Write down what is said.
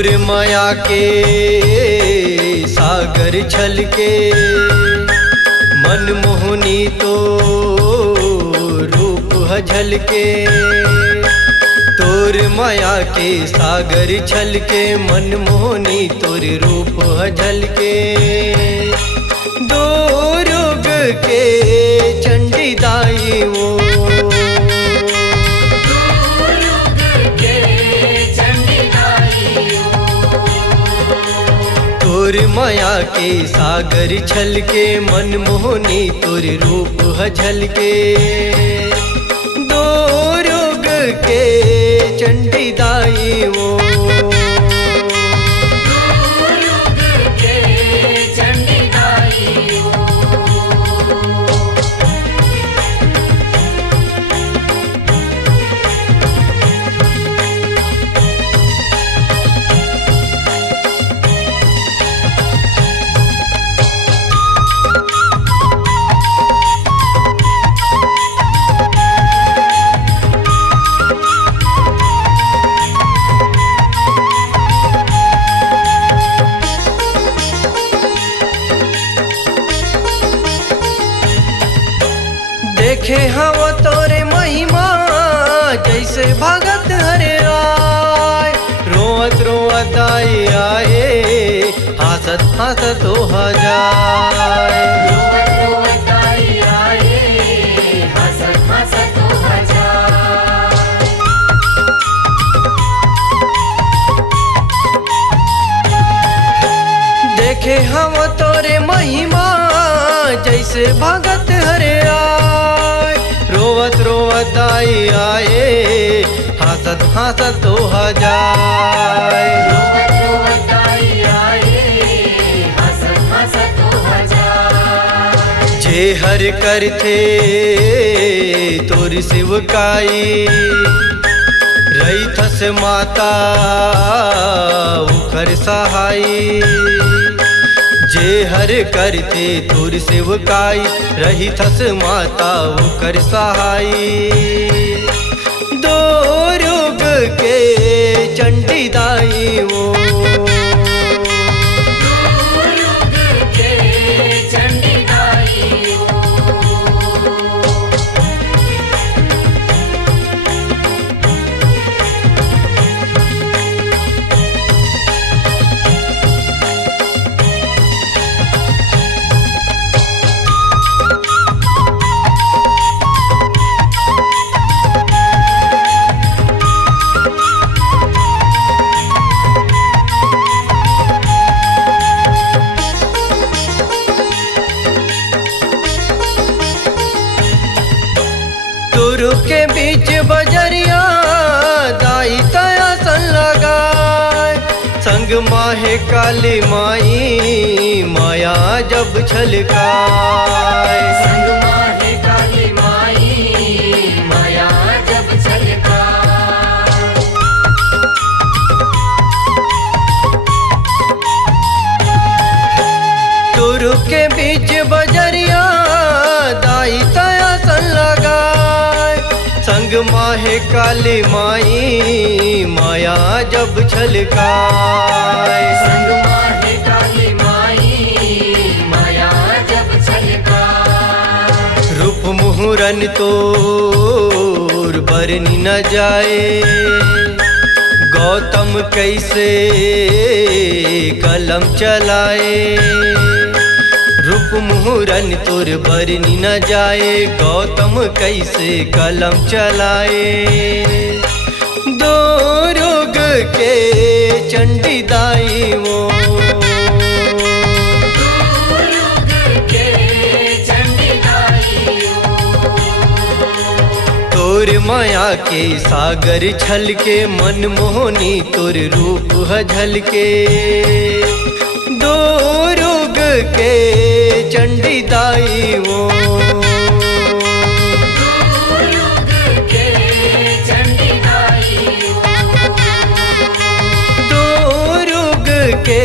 तोर माया के सागर छलके मन मोहनी तो रूप झलके। तोर माया के सागर छलके मन मोहनी तोर रूप झलके। दो रोग के चंडी दाई वो तोर माया के सागर छलके मन मोहनी तोर रूप झलके। दो रोग के चंडी दाई वो देखे हवा तोरे महिमा जैसे भगत हरे राय। रोवत रोवत आए आए हंसत हंसत हो जाए। देखे हवा तोरे महिमा जैसे भगत हरे आए। रोवत रोवत आए आए हंसत हंसत हो जाए। जे हर करथे तोर शिवकाई रैथस माता उखर सहाई। जे हर करते तोर सेवकाई रही थस माता उकर सहाई। दो रोग के चंडी दाई वो के बीच बजरिया दाई तया सन लगाए। संग माहे काली माई माया जब छलकाए। संग माहे काली माई माया जब छलकाए। तुरु के बीच बजरिया दाई तया सन लगाए। संग माहे काली माई माया जब छलकाए। संग माहे काली माई माया जब छलकाए। रूप मुहुरन तोर बरनी न जाए। गौतम कैसे कलम चलाए। रूप मुहुरन तोर बरनी न जाए। गौतम कैसे कलम चलाए। दो रोग के चंडी दाई वो तोर माया के सागर छलके मन मोहनी तोर रूप झलके। दो रोग के चंडी दाई वो दो रोग के